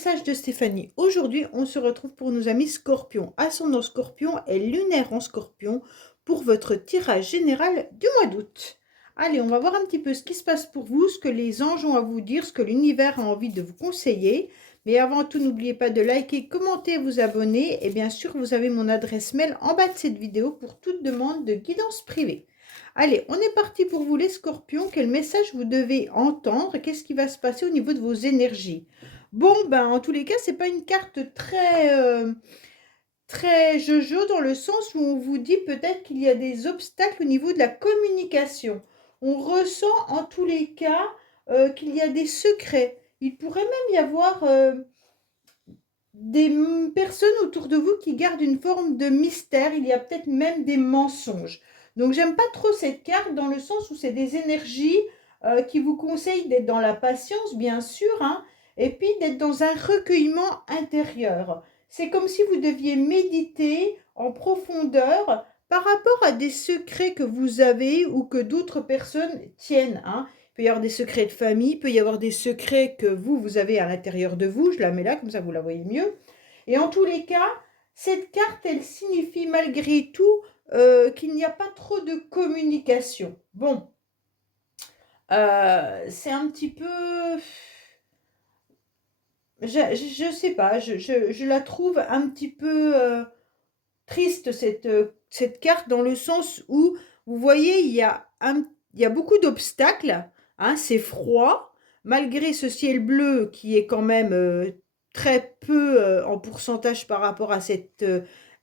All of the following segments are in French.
message de Stéphanie. Aujourd'hui, on se retrouve pour nos amis Scorpion, ascendant Scorpion et lunaire en Scorpion pour votre tirage général du mois d'août. Allez, on va voir un petit peu ce qui se passe pour vous, ce que les anges ont à vous dire, ce que l'univers a envie de vous conseiller. Mais avant tout, n'oubliez pas de liker, commenter, vous abonner. Et bien sûr, vous avez mon adresse mail en bas de cette vidéo pour toute demande de guidance privée. Allez, on est parti pour vous les Scorpions. Quel message vous devez entendre? Qu'est-ce qui va se passer au niveau de vos énergies? Bon, ben en tous les cas, c'est pas une carte très jojo dans le sens où on vous dit peut-être qu'il y a des obstacles au niveau de la communication. On ressent en tous les cas qu'il y a des secrets. Il pourrait même y avoir des personnes autour de vous qui gardent une forme de mystère. Il y a peut-être même des mensonges. Donc, j'aime pas trop cette carte dans le sens où c'est des énergies qui vous conseillent d'être dans la patience, bien sûr, hein, et puis d'être dans un recueillement intérieur. C'est comme si vous deviez méditer en profondeur par rapport à des secrets que vous avez ou que d'autres personnes tiennent, hein. Il peut y avoir des secrets de famille, il peut y avoir des secrets que vous avez à l'intérieur de vous. Je la mets là, comme ça vous la voyez mieux. Et en tous les cas, cette carte, elle signifie malgré tout qu'il n'y a pas trop de communication. Bon, c'est un petit peu... Je sais pas, je la trouve un petit peu triste, cette carte, dans le sens où, vous voyez, il y a beaucoup d'obstacles, hein, c'est froid, malgré ce ciel bleu qui est quand même très peu en pourcentage par rapport à cette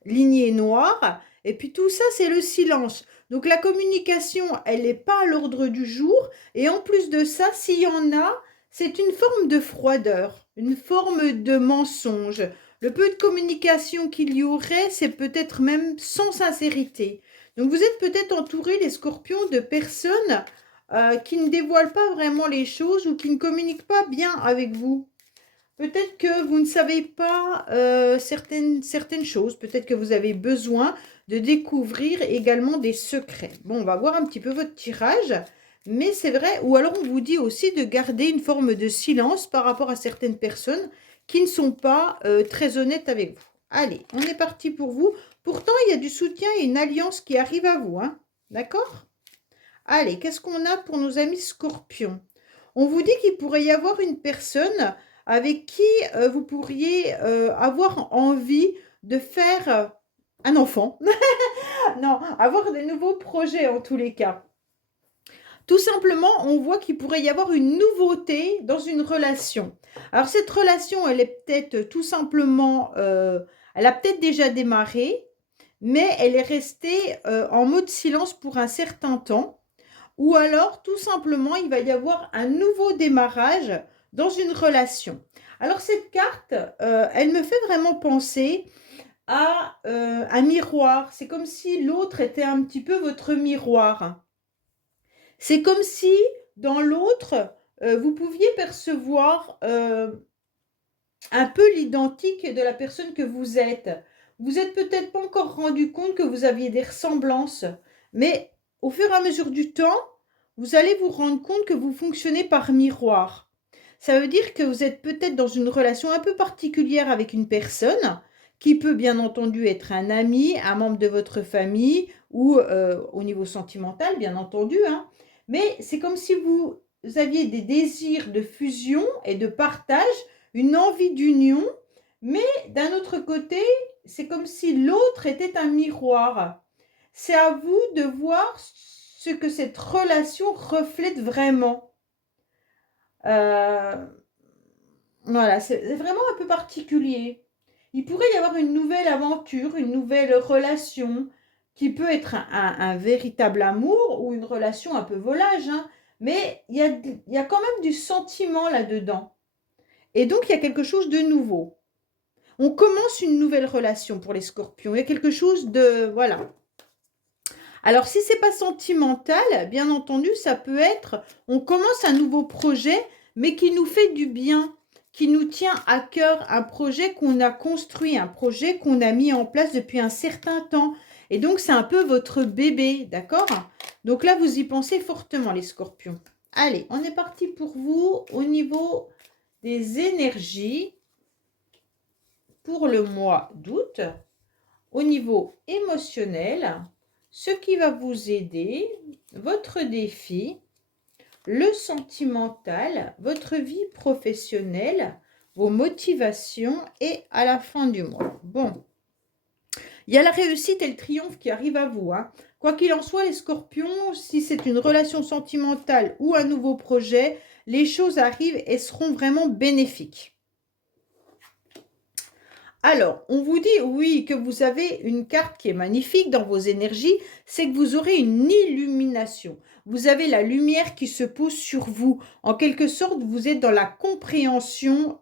lignée noire. Et puis tout ça, c'est le silence. Donc la communication, elle n'est pas à l'ordre du jour. Et en plus de ça, s'il y en a, c'est une forme de froideur, une forme de mensonge. Le peu de communication qu'il y aurait, c'est peut-être même sans sincérité. Donc vous êtes peut-être entouré, les Scorpions, de personnes qui ne dévoilent pas vraiment les choses ou qui ne communiquent pas bien avec vous. Peut-être que vous ne savez pas certaines choses. Peut-être que vous avez besoin de découvrir également des secrets. Bon, on va voir un petit peu votre tirage. Mais c'est vrai, ou alors on vous dit aussi de garder une forme de silence par rapport à certaines personnes qui ne sont pas très honnêtes avec vous. Allez, on est parti pour vous. Pourtant, il y a du soutien et une alliance qui arrive à vous, hein. D'accord? Allez, qu'est-ce qu'on a pour nos amis Scorpions? On vous dit qu'il pourrait y avoir une personne avec qui vous pourriez avoir envie de faire un enfant. Non, avoir des nouveaux projets en tous les cas. Tout simplement, on voit qu'il pourrait y avoir une nouveauté dans une relation. Alors, cette relation, elle est peut-être tout simplement, elle a peut-être déjà démarré, mais elle est restée en mode silence pour un certain temps. Ou alors, tout simplement, il va y avoir un nouveau démarrage dans une relation. Alors, cette carte, elle me fait vraiment penser à un miroir. C'est comme si l'autre était un petit peu votre miroir. C'est comme si, dans l'autre, vous pouviez percevoir un peu l'identique de la personne que vous êtes. Vous n'êtes peut-être pas encore rendu compte que vous aviez des ressemblances, mais au fur et à mesure du temps, vous allez vous rendre compte que vous fonctionnez par miroir. Ça veut dire que vous êtes peut-être dans une relation un peu particulière avec une personne qui peut bien entendu être un ami, un membre de votre famille ou au niveau sentimental, bien entendu, hein. Mais c'est comme si vous aviez des désirs de fusion et de partage, une envie d'union, mais d'un autre côté, c'est comme si l'autre était un miroir. C'est à vous de voir ce que cette relation reflète vraiment. Voilà, c'est vraiment un peu particulier. Il pourrait y avoir une nouvelle aventure, une nouvelle relation, qui peut être un véritable amour ou une relation un peu volage, hein, mais il y a quand même du sentiment là-dedans. Et donc, il y a quelque chose de nouveau. On commence une nouvelle relation pour les Scorpions. Il y a quelque chose de... Voilà. Alors, si ce n'est pas sentimental, bien entendu, ça peut être... On commence un nouveau projet, mais qui nous fait du bien, qui nous tient à cœur, un projet qu'on a construit, un projet qu'on a mis en place depuis un certain temps. Et donc, c'est un peu votre bébé, d'accord? Donc là, vous y pensez fortement, les Scorpions. Allez, on est parti pour vous au niveau des énergies. pour le mois d'août, au niveau émotionnel, ce qui va vous aider, votre défi, le sentimental, votre vie professionnelle, vos motivations et à la fin du mois. Bon, il y a la réussite et le triomphe qui arrivent à vous, hein. Quoi qu'il en soit, les scorpions, si c'est une relation sentimentale ou un nouveau projet, les choses arrivent et seront vraiment bénéfiques. Alors, on vous dit, oui, que vous avez une carte qui est magnifique dans vos énergies, c'est que vous aurez une illumination. Vous avez la lumière qui se pose sur vous. En quelque sorte, vous êtes dans la compréhension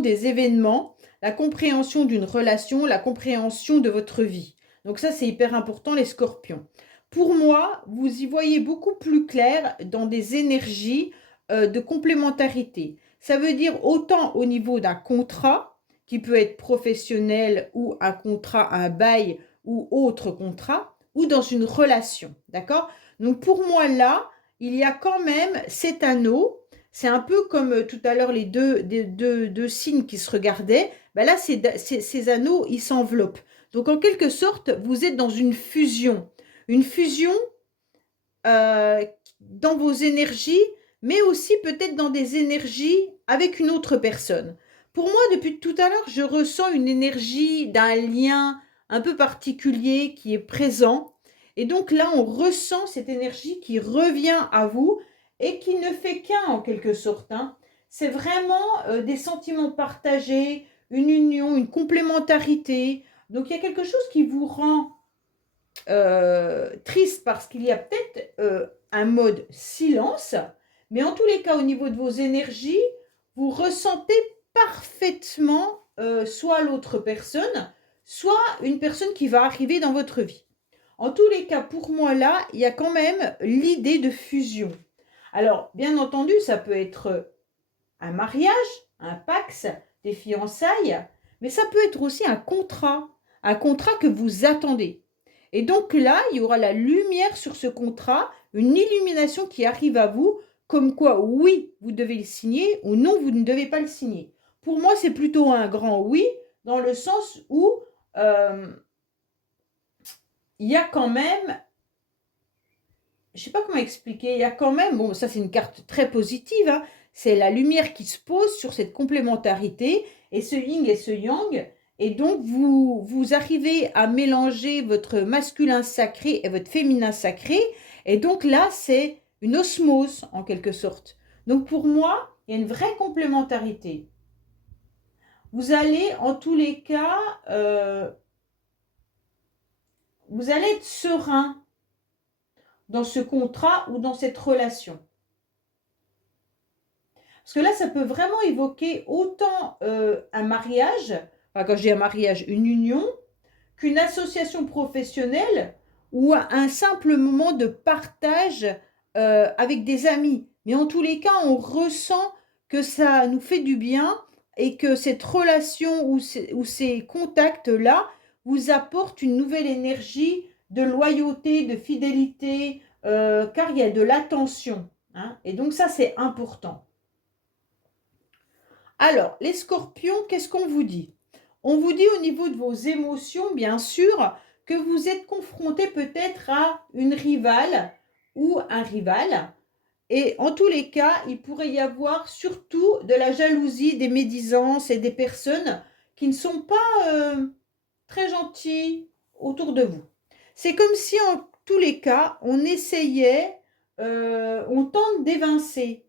des événements, la compréhension d'une relation, la compréhension de votre vie. Donc ça, c'est hyper important, les scorpions. Pour moi, vous y voyez beaucoup plus clair dans des énergies de complémentarité. Ça veut dire autant au niveau d'un contrat, qui peut être professionnel ou un contrat, un bail ou autre contrat, ou dans une relation, d'accord? Donc pour moi là, il y a quand même cet anneau. C'est un peu comme tout à l'heure les deux signes qui se regardaient. Ben là, ces anneaux, ils s'enveloppent. Donc en quelque sorte, vous êtes dans une fusion. Une fusion dans vos énergies, mais aussi peut-être dans des énergies avec une autre personne. Pour moi, depuis tout à l'heure, je ressens une énergie d'un lien un peu particulier qui est présent. Et donc là, on ressent cette énergie qui revient à vous et qui ne fait qu'un en quelque sorte, hein. C'est vraiment des sentiments partagés, une union, une complémentarité. Donc il y a quelque chose qui vous rend triste parce qu'il y a peut-être un mode silence, mais en tous les cas, au niveau de vos énergies, vous ressentez parfaitement soit l'autre personne, soit une personne qui va arriver dans votre vie. En tous les cas, pour moi, là, il y a quand même l'idée de fusion. Alors, bien entendu, ça peut être un mariage, un pax, des fiançailles, mais ça peut être aussi un contrat que vous attendez. Et donc là, il y aura la lumière sur ce contrat, une illumination qui arrive à vous, comme quoi, oui, vous devez le signer ou non, vous ne devez pas le signer. Pour moi, c'est plutôt un grand oui, dans le sens où il y a quand même, je ne sais pas comment expliquer, il y a quand même, bon, ça c'est une carte très positive, hein, c'est la lumière qui se pose sur cette complémentarité, et ce yin et ce yang, et donc vous arrivez à mélanger votre masculin sacré et votre féminin sacré, et donc là c'est une osmose en quelque sorte. Donc pour moi, il y a une vraie complémentarité. Vous allez en tous les cas, vous allez être serein dans ce contrat ou dans cette relation. Parce que là, ça peut vraiment évoquer autant un mariage, enfin, quand je dis un mariage, une union, qu'une association professionnelle ou un simple moment de partage avec des amis. Mais en tous les cas, on ressent que ça nous fait du bien et que cette relation ou ces contacts-là vous apportent une nouvelle énergie de loyauté, de fidélité, car il y a de l'attention, hein. Et donc ça, c'est important. Alors, les scorpions, qu'est-ce qu'on vous dit? On vous dit au niveau de vos émotions, bien sûr, que vous êtes confronté peut-être à une rivale ou un rival. Et en tous les cas, il pourrait y avoir surtout de la jalousie, des médisances et des personnes qui ne sont pas très gentilles autour de vous. C'est comme si en tous les cas, on essayait, on tente d'évincer.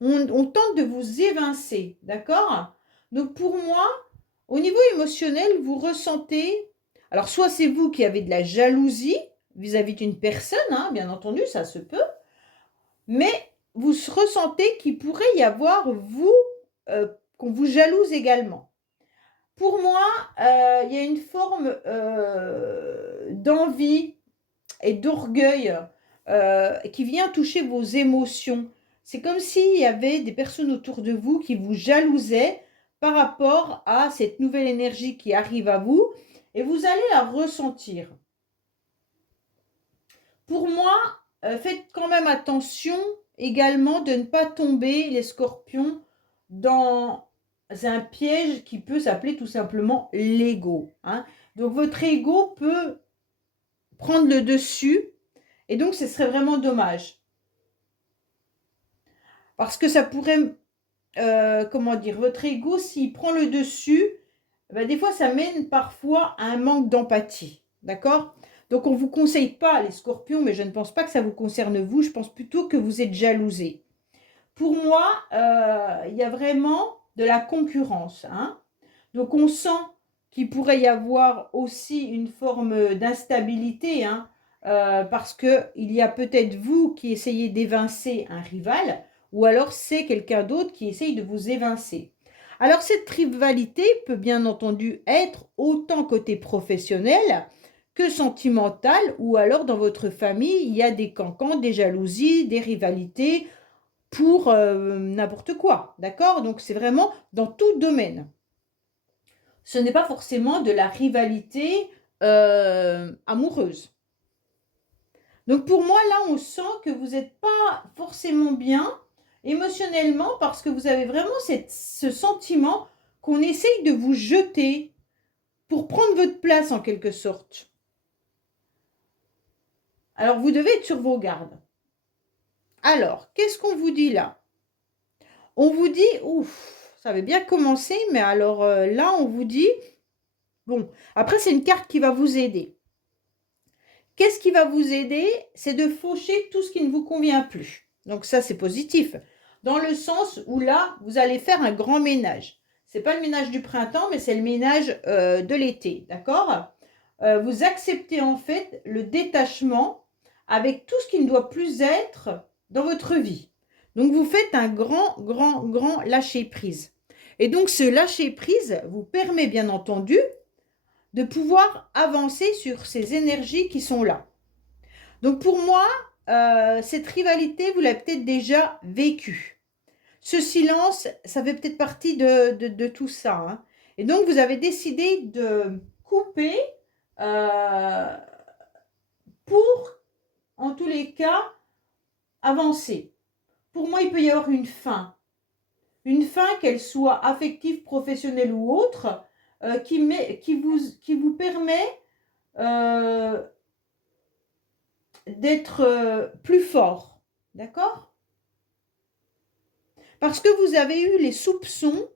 On tente de vous évincer, d'accord? Donc pour moi, au niveau émotionnel, vous ressentez, alors soit c'est vous qui avez de la jalousie vis-à-vis d'une personne, hein, bien entendu, ça se peut, mais vous ressentez qu'il pourrait y avoir vous, qu'on vous jalouse également. Pour moi, il y a une forme d'envie et d'orgueil qui vient toucher vos émotions. C'est comme s'il y avait des personnes autour de vous qui vous jalousaient par rapport à cette nouvelle énergie qui arrive à vous et vous allez la ressentir. Pour moi, faites quand même attention également de ne pas tomber, les scorpions, dans c'est un piège qui peut s'appeler tout simplement l'ego, hein. Donc votre ego peut prendre le dessus et donc ce serait vraiment dommage. Parce que ça pourrait, comment dire, votre ego, s'il prend le dessus, ben, des fois ça mène parfois à un manque d'empathie, d'accord? Donc on ne vous conseille pas les scorpions, mais je ne pense pas que ça vous concerne vous, je pense plutôt que vous êtes jalousés. Pour moi, il y a vraiment de la concurrence, hein. Donc on sent qu'il pourrait y avoir aussi une forme d'instabilité, hein, parce qu'il y a peut-être vous qui essayez d'évincer un rival, ou alors c'est quelqu'un d'autre qui essaye de vous évincer. Alors cette rivalité peut bien entendu être autant côté professionnel que sentimental, ou alors dans votre famille, il y a des cancans, des jalousies, des rivalités pour n'importe quoi, d'accord? Donc c'est vraiment dans tout domaine. Ce n'est pas forcément de la rivalité amoureuse. Donc pour moi, là, on sent que vous n'êtes pas forcément bien émotionnellement parce que vous avez vraiment ce sentiment qu'on essaye de vous jeter pour prendre votre place en quelque sorte. Alors vous devez être sur vos gardes. Alors, qu'est-ce qu'on vous dit là? On vous dit, ouf, ça avait bien commencé, mais alors là, on vous dit, bon, après c'est une carte qui va vous aider. Qu'est-ce qui va vous aider? C'est de faucher tout ce qui ne vous convient plus. Donc ça, c'est positif. Dans le sens où là, vous allez faire un grand ménage. Ce n'est pas le ménage du printemps, mais c'est le ménage de l'été. D'accord? Vous acceptez en fait le détachement avec tout ce qui ne doit plus être dans votre vie. Donc vous faites un grand lâcher-prise. Et donc ce lâcher-prise vous permet bien entendu de pouvoir avancer sur ces énergies qui sont là. Donc pour moi, cette rivalité, vous l'avez peut-être déjà vécue. Ce silence, ça fait peut-être partie de tout ça, hein. Et donc vous avez décidé de couper pour, en tous les cas, avancer. Pour moi, il peut y avoir une fin. Une fin, qu'elle soit affective, professionnelle ou autre, qui vous permet d'être plus fort. D'accord? Parce que vous avez eu les soupçons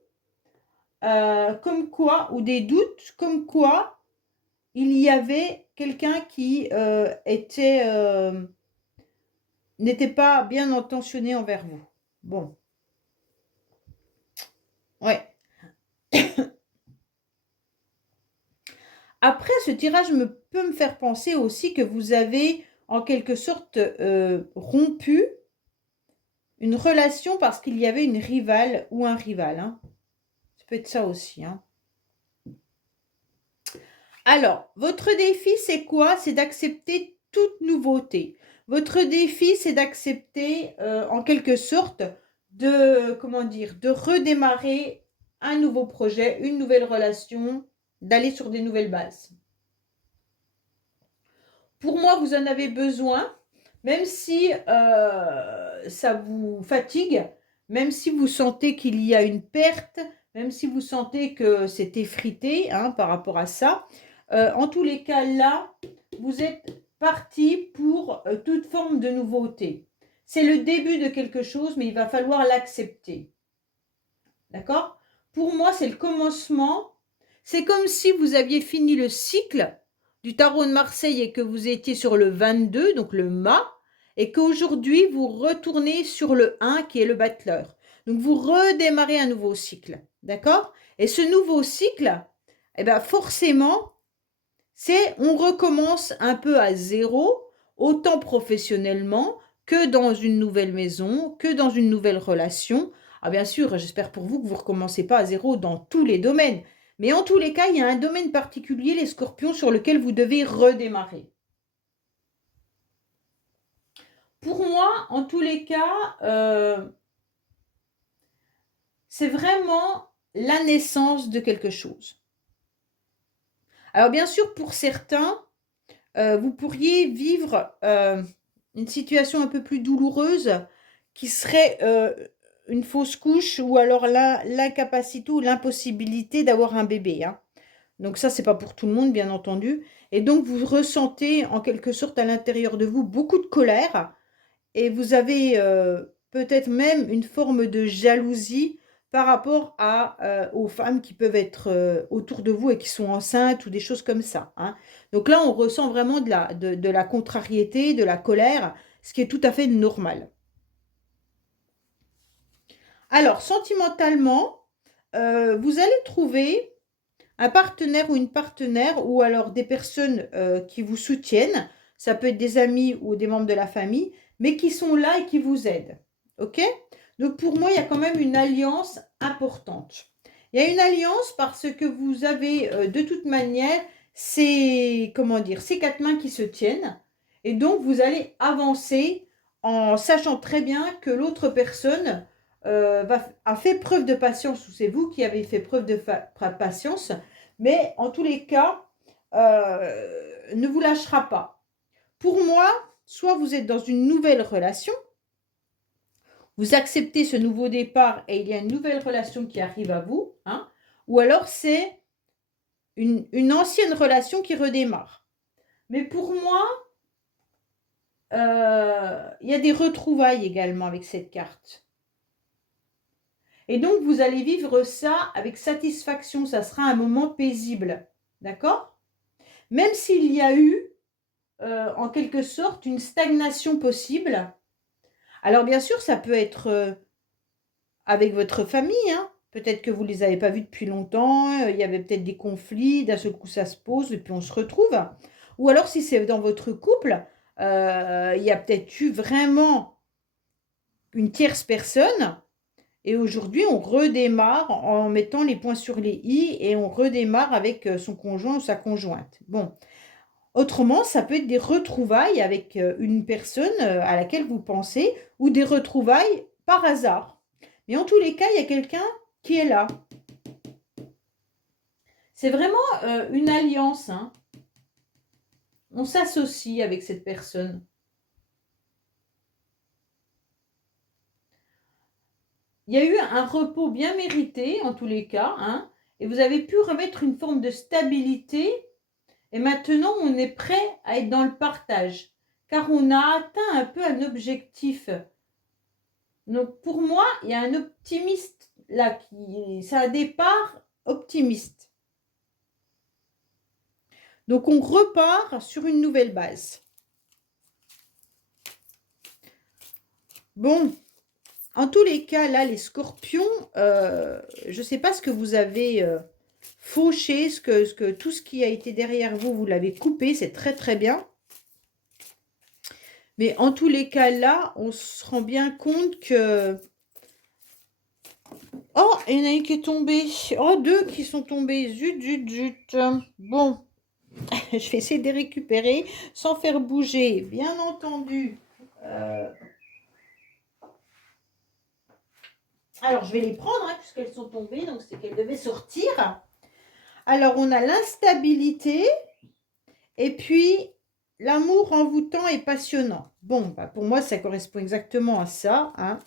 comme quoi, ou des doutes comme quoi il y avait quelqu'un qui n'était pas bien intentionné envers vous. Bon. Ouais. Après, ce tirage peut me faire penser aussi que vous avez en quelque sorte rompu une relation parce qu'il y avait une rivale ou un rival, hein. Ça peut être ça aussi, hein. Alors, votre défi, c'est quoi? C'est d'accepter toute nouveauté. Votre défi, c'est d'accepter, en quelque sorte, comment dire, de redémarrer un nouveau projet, une nouvelle relation, d'aller sur des nouvelles bases. Pour moi, vous en avez besoin, même si ça vous fatigue, même si vous sentez qu'il y a une perte, même si vous sentez que c'est effrité, hein, par rapport à ça. En tous les cas, là, vous êtes parti pour toute forme de nouveauté. C'est le début de quelque chose, mais il va falloir l'accepter. D'accord? Pour moi, c'est le commencement. C'est comme si vous aviez fini le cycle du tarot de Marseille et que vous étiez sur le 22, donc le mât, et qu'aujourd'hui, vous retournez sur le 1 qui est le battleur. Donc, vous redémarrez un nouveau cycle. D'accord? Et ce nouveau cycle, eh ben, forcément, on recommence un peu à zéro, autant professionnellement que dans une nouvelle maison, que dans une nouvelle relation. Ah, bien sûr, j'espère pour vous que vous ne recommencez pas à zéro dans tous les domaines. Mais en tous les cas, il y a un domaine particulier, les scorpions, sur lequel vous devez redémarrer. Pour moi, en tous les cas, c'est vraiment la naissance de quelque chose. Alors bien sûr, pour certains, vous pourriez vivre une situation un peu plus douloureuse qui serait une fausse couche ou alors l'incapacité ou l'impossibilité d'avoir un bébé, hein. Donc ça, c'est pas pour tout le monde, bien entendu. Et donc, vous ressentez en quelque sorte à l'intérieur de vous beaucoup de colère et vous avez peut-être même une forme de jalousie par rapport aux femmes qui peuvent être autour de vous et qui sont enceintes ou des choses comme ça, hein. Donc là, on ressent vraiment de la contrariété, de la colère, ce qui est tout à fait normal. Alors, sentimentalement, vous allez trouver un partenaire ou une partenaire ou alors des personnes qui vous soutiennent. Ça peut être des amis ou des membres de la famille, mais qui sont là et qui vous aident. OK? Donc pour moi, il y a quand même une alliance importante. Il y a une alliance parce que vous avez de toute manière comment dire, ces quatre mains qui se tiennent. Et donc vous allez avancer en sachant très bien que l'autre personne a fait preuve de patience, ou c'est vous qui avez fait preuve de patience, mais en tous les cas, ne vous lâchera pas. Pour moi, soit vous êtes dans une nouvelle relation, vous acceptez ce nouveau départ et il y a une nouvelle relation qui arrive à vous, hein, ou alors c'est une ancienne relation qui redémarre. Mais pour moi, il y a des retrouvailles également avec cette carte. Et donc, vous allez vivre ça avec satisfaction. Ça sera un moment paisible. D'accord? Même s'il y a eu, en quelque sorte, une stagnation possible. Alors, bien sûr, ça peut être avec votre famille, hein. Peut-être que vous ne les avez pas vus depuis longtemps. Il y avait peut-être des conflits. D'un seul coup, ça se pose et puis on se retrouve. Ou alors, si c'est dans votre couple, il y a peut-être eu vraiment une tierce personne. Et aujourd'hui, on redémarre en mettant les points sur les i et on redémarre avec son conjoint ou sa conjointe. Bon, autrement, ça peut être des retrouvailles avec une personne à laquelle vous pensez ou des retrouvailles par hasard. Mais en tous les cas, il y a quelqu'un qui est là. C'est vraiment une alliance, hein. On s'associe avec cette personne. Il y a eu un repos bien mérité, en tous les cas, hein, et vous avez pu remettre une forme de stabilité. Et maintenant, on est prêt à être dans le partage, car on a atteint un peu un objectif. Donc, pour moi, il y a un optimiste là, c'est un départ optimiste. Donc, on repart sur une nouvelle base. Bon, en tous les cas, là, les scorpions, je ne sais pas ce que vous avez fauché, tout ce qui a été derrière vous, vous l'avez coupé, c'est très très bien. Mais en tous les cas, là, on se rend bien compte que... Oh, il y en a une qui est tombée. Oh, deux qui sont tombées. Zut, zut, zut. Bon, je vais essayer de les récupérer sans faire bouger, bien entendu. Alors, je vais les prendre, hein, puisqu'elles sont tombées, donc c'est qu'elles devaient sortir. Alors, on a l'instabilité et puis l'amour envoûtant et passionnant. Bon, bah, pour moi, ça correspond exactement à ça, hein.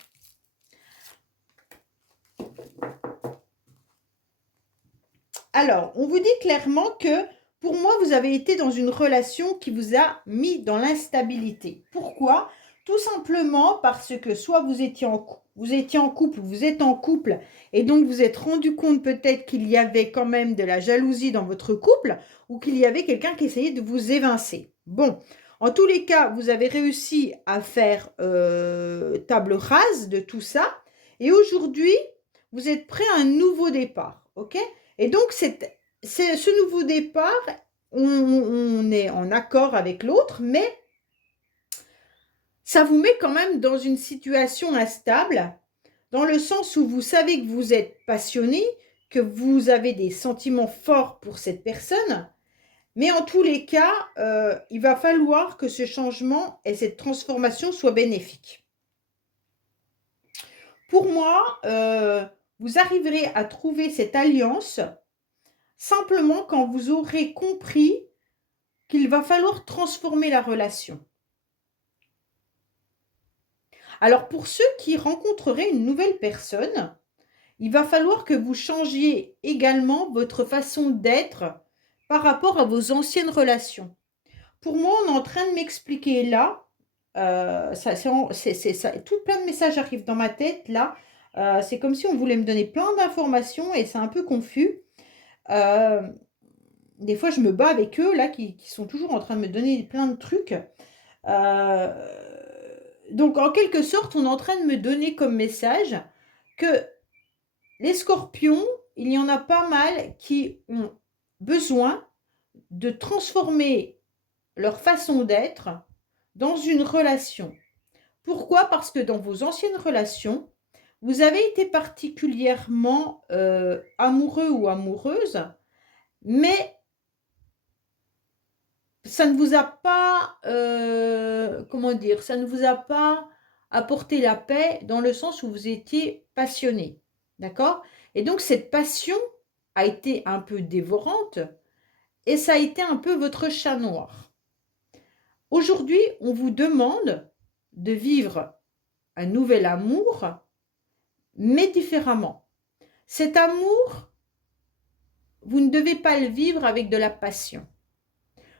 Alors, on vous dit clairement que pour moi, vous avez été dans une relation qui vous a mis dans l'instabilité. Pourquoi? Tout simplement parce que soit vous étiez en couple, vous êtes en couple, et donc vous êtes rendu compte peut-être qu'il y avait quand même de la jalousie dans votre couple, ou qu'il y avait quelqu'un qui essayait de vous évincer. Bon, en tous les cas, vous avez réussi à faire table rase de tout ça, et aujourd'hui, vous êtes prêt à un nouveau départ, ok? Et donc, ce nouveau départ, on est en accord avec l'autre, mais ça vous met quand même dans une situation instable, dans le sens où vous savez que vous êtes passionné, que vous avez des sentiments forts pour cette personne, mais en tous les cas, il va falloir que ce changement et cette transformation soient bénéfiques. Pour moi, vous arriverez à trouver cette alliance simplement quand vous aurez compris qu'il va falloir transformer la relation. Alors, pour ceux qui rencontreraient une nouvelle personne, il va falloir que vous changiez également votre façon d'être par rapport à vos anciennes relations. Pour moi, on est en train de m'expliquer là, tout plein de messages arrivent dans ma tête là. C'est comme si on voulait me donner plein d'informations et c'est un peu confus. Euh, des fois, je me bats avec eux là, qui sont toujours en train de me donner plein de trucs. Donc, en quelque sorte, on est en train de me donner comme message que les scorpions, il y en a pas mal qui ont besoin de transformer leur façon d'être dans une relation. Pourquoi? Parce que dans vos anciennes relations, vous avez été particulièrement amoureux ou amoureuse, mais ça ne vous a pas, comment dire, ça ne vous a pas apporté la paix dans le sens où vous étiez passionné. D'accord? Et donc, cette passion a été un peu dévorante et ça a été un peu votre chat noir. Aujourd'hui, on vous demande de vivre un nouvel amour, mais différemment. Cet amour, vous ne devez pas le vivre avec de la passion.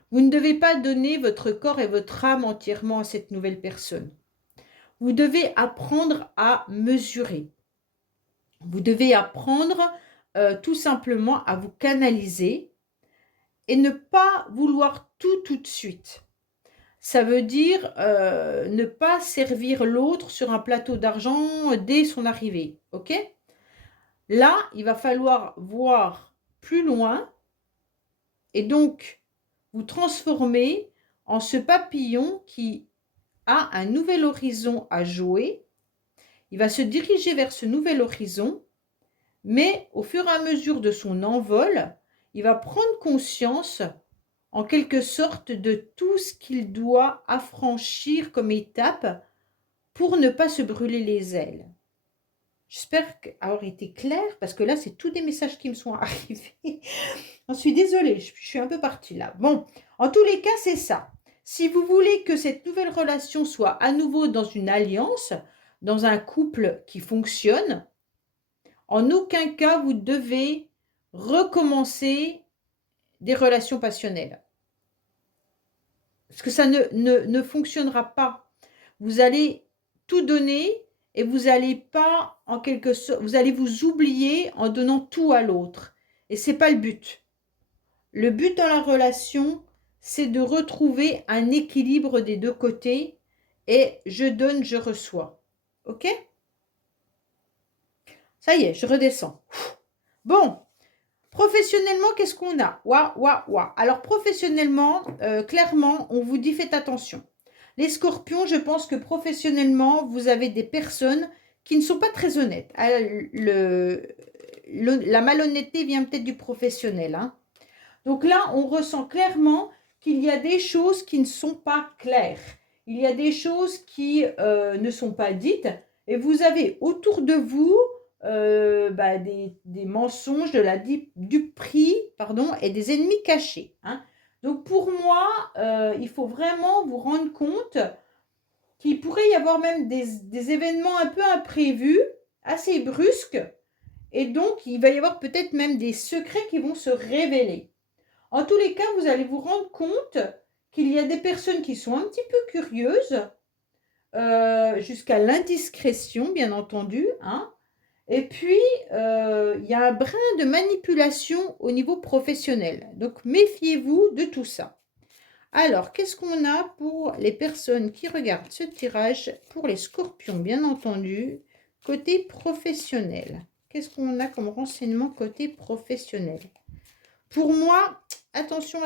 Vous ne devez pas donner votre corps et votre âme entièrement à cette nouvelle personne. Vous devez apprendre à mesurer. Vous devez apprendre tout simplement à vous canaliser et ne pas vouloir tout de suite. Ça veut dire ne pas servir l'autre sur un plateau d'argent dès son arrivée. Ok? Là, il va falloir voir plus loin et donc vous transformer en ce papillon qui a un nouvel horizon à jouer. Il va se diriger vers ce nouvel horizon, mais au fur et à mesure de son envol, il va prendre conscience en quelque sorte de tout ce qu'il doit affranchir comme étape pour ne pas se brûler les ailes. J'espère avoir été claire parce que là, c'est tous des messages qui me sont arrivés. Je suis désolée, je suis un peu partie là. Bon, en tous les cas, c'est ça. Si vous voulez que cette nouvelle relation soit à nouveau dans une alliance, dans un couple qui fonctionne, en aucun cas vous devez recommencer des relations passionnelles. Parce que ça ne fonctionnera pas. Vous allez tout donner et vous allez pas, en quelque sorte, vous allez vous oublier en donnant tout à l'autre. Et c'est pas le but. Le but dans la relation, c'est de retrouver un équilibre des deux côtés et je donne, je reçois. Ok? Ça y est, je redescends. Bon, professionnellement, qu'est-ce qu'on a? Ouah. Alors, professionnellement, clairement, on vous dit faites attention. Les scorpions, je pense que professionnellement, vous avez des personnes qui ne sont pas très honnêtes. La malhonnêteté vient peut-être du professionnel. Hein. Donc là, on ressent clairement qu'il y a des choses qui ne sont pas claires. Il y a des choses qui ne sont pas dites. Et vous avez autour de vous des mensonges, du prix, pardon, et des ennemis cachés. Hein. Donc pour moi, il faut vraiment vous rendre compte qu'il pourrait y avoir même des événements un peu imprévus, assez brusques. Et donc, il va y avoir peut-être même des secrets qui vont se révéler. En tous les cas, vous allez vous rendre compte qu'il y a des personnes qui sont un petit peu curieuses, jusqu'à l'indiscrétion, bien entendu. Hein. Et puis, il y a un brin de manipulation au niveau professionnel. Donc, méfiez-vous de tout ça. Alors, qu'est-ce qu'on a pour les personnes qui regardent ce tirage? Pour les scorpions, bien entendu, côté professionnel. Qu'est-ce qu'on a comme renseignement côté professionnel? Pour moi, attention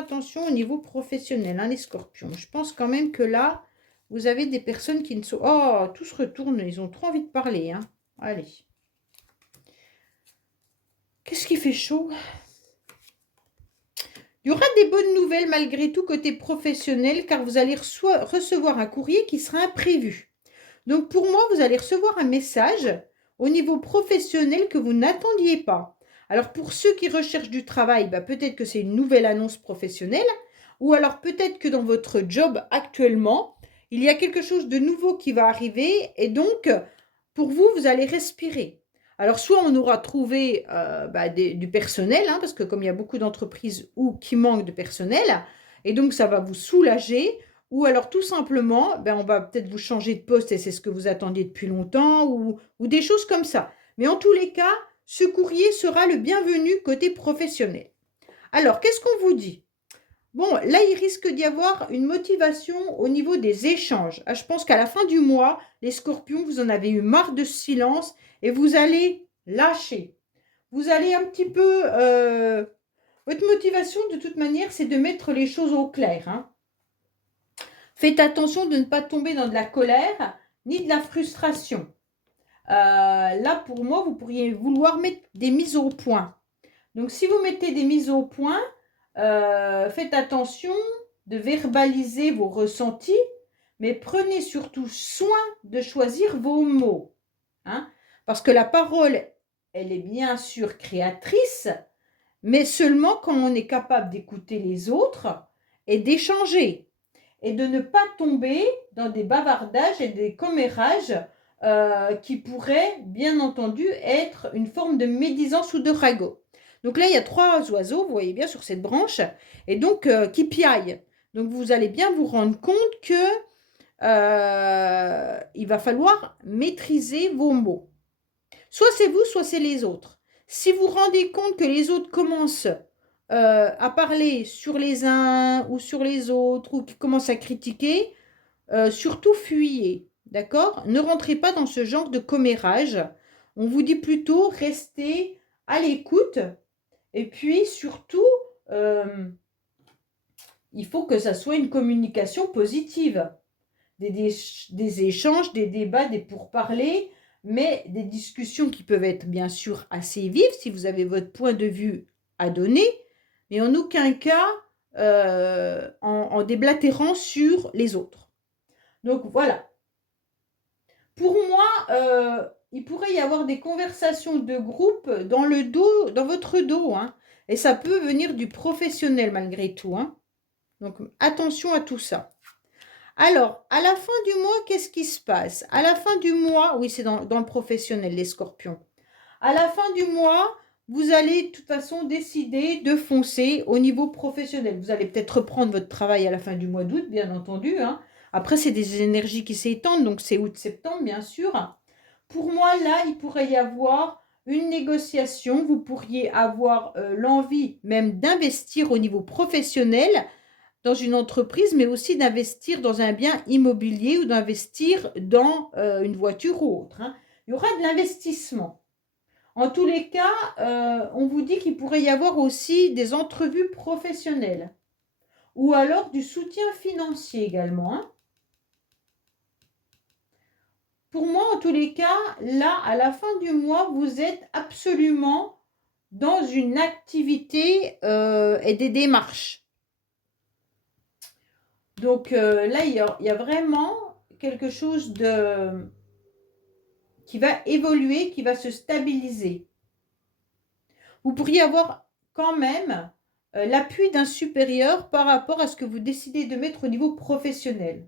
au niveau professionnel, hein, les scorpions. Je pense quand même que là, vous avez des personnes qui ne sont... Oh, tout se retourne, ils ont trop envie de parler. Hein. Allez. Qu'est-ce qui fait chaud? Il y aura des bonnes nouvelles malgré tout côté professionnel, car vous allez recevoir un courrier qui sera imprévu. Donc pour moi, vous allez recevoir un message au niveau professionnel que vous n'attendiez pas. Alors pour ceux qui recherchent du travail, peut-être que c'est une nouvelle annonce professionnelle, ou alors peut-être que dans votre job actuellement, il y a quelque chose de nouveau qui va arriver et donc, pour vous, vous allez respirer. Alors, soit on aura trouvé du personnel, hein, parce que comme il y a beaucoup d'entreprises qui manquent de personnel, et donc ça va vous soulager, ou alors tout simplement, on va peut-être vous changer de poste et c'est ce que vous attendiez depuis longtemps, ou des choses comme ça. Mais en tous les cas, ce courrier sera le bienvenu côté professionnel. Alors, qu'est-ce qu'on vous dit? Bon, là, il risque d'y avoir une motivation au niveau des échanges. Ah, je pense qu'à la fin du mois, les scorpions, vous en avez eu marre de ce silence et vous allez lâcher. Vous allez un petit peu... votre motivation, de toute manière, c'est de mettre les choses au clair, hein. Faites attention de ne pas tomber dans de la colère ni de la frustration. Là, pour moi, vous pourriez vouloir mettre des mises au point. Donc, si vous mettez des mises au point, faites attention de verbaliser vos ressentis, mais prenez surtout soin de choisir vos mots, hein, parce que la parole, elle est bien sûr créatrice, mais seulement quand on est capable d'écouter les autres et d'échanger, et de ne pas tomber dans des bavardages et des commérages qui pourraient, bien entendu, être une forme de médisance ou de ragot. Donc là, il y a 3 oiseaux, vous voyez bien, sur cette branche, et donc qui piaillent. Donc vous allez bien vous rendre compte que il va falloir maîtriser vos mots. Soit c'est vous, soit c'est les autres. Si vous vous rendez compte que les autres commencent à parler sur les uns ou sur les autres, ou qui commencent à critiquer, surtout fuyez, d'accord? Ne rentrez pas dans ce genre de commérage. On vous dit plutôt restez à l'écoute. Et puis surtout, il faut que ça soit une communication positive. Des échanges, des débats, des pourparlers, mais des discussions qui peuvent être bien sûr assez vives si vous avez votre point de vue à donner, mais en aucun cas en déblatérant sur les autres. Donc voilà. Pour moi, il pourrait y avoir des conversations de groupe dans le dos, dans votre dos, hein, et ça peut venir du professionnel malgré tout, hein. Donc attention à tout ça. Alors, à la fin du mois, qu'est-ce qui se passe? À la fin du mois, oui, c'est dans le professionnel, les scorpions. À la fin du mois, vous allez de toute façon décider de foncer au niveau professionnel. Vous allez peut-être reprendre votre travail à la fin du mois d'août, bien entendu, hein. Après, c'est des énergies qui s'étendent, donc c'est août-septembre, bien sûr. Pour moi, là, il pourrait y avoir une négociation. Vous pourriez avoir l'envie même d'investir au niveau professionnel dans une entreprise, mais aussi d'investir dans un bien immobilier ou d'investir dans une voiture ou autre, hein. Il y aura de l'investissement. En tous les cas, on vous dit qu'il pourrait y avoir aussi des entrevues professionnelles ou alors du soutien financier également, hein. Pour moi, en tous les cas, là, à la fin du mois, vous êtes absolument dans une activité et des démarches. Donc là, il y a vraiment quelque chose qui va évoluer, qui va se stabiliser. Vous pourriez avoir quand même l'appui d'un supérieur par rapport à ce que vous décidez de mettre au niveau professionnel.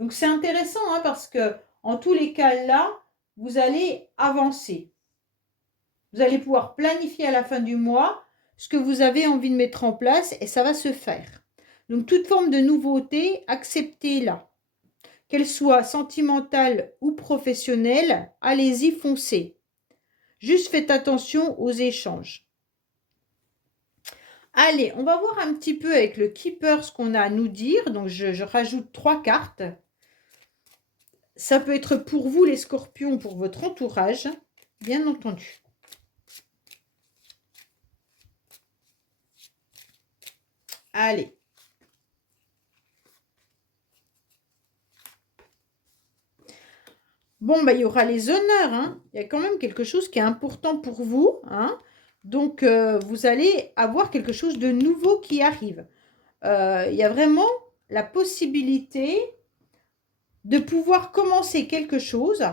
Donc c'est intéressant, hein, parce que en tous les cas là, vous allez avancer. Vous allez pouvoir planifier à la fin du mois ce que vous avez envie de mettre en place et ça va se faire. Donc toute forme de nouveauté, acceptez-la. Qu'elle soit sentimentale ou professionnelle, allez-y, foncez. Juste faites attention aux échanges. Allez, on va voir un petit peu avec le Keeper ce qu'on a à nous dire. Donc je rajoute 3 cartes. Ça peut être pour vous les scorpions, pour votre entourage, bien entendu. Allez. Bon, il y aura les honneurs, hein. Il y a quand même quelque chose qui est important pour vous, hein. Donc, vous allez avoir quelque chose de nouveau qui arrive. Il y a vraiment la possibilité de pouvoir commencer quelque chose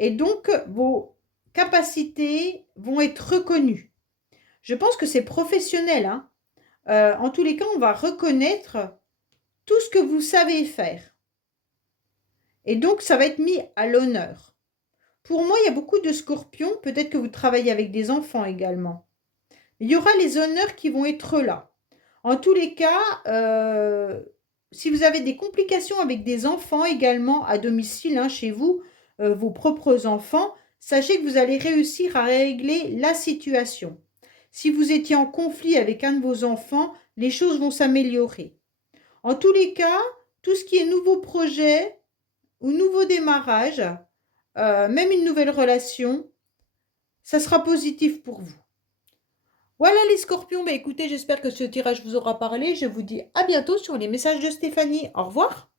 et donc vos capacités vont être reconnues. Je pense que c'est professionnel, hein. En tous les cas, on va reconnaître tout ce que vous savez faire. Et donc, ça va être mis à l'honneur. Pour moi, il y a beaucoup de scorpions. Peut-être que vous travaillez avec des enfants également. Il y aura les honneurs qui vont être là. En tous les cas, si vous avez des complications avec des enfants également à domicile, hein, chez vous, vos propres enfants, sachez que vous allez réussir à régler la situation. Si vous étiez en conflit avec un de vos enfants, les choses vont s'améliorer. En tous les cas, tout ce qui est nouveau projet ou nouveau démarrage, même une nouvelle relation, ça sera positif pour vous. Voilà les scorpions, bah écoutez, j'espère que ce tirage vous aura parlé. Je vous dis à bientôt sur les messages de Stéphanie. Au revoir.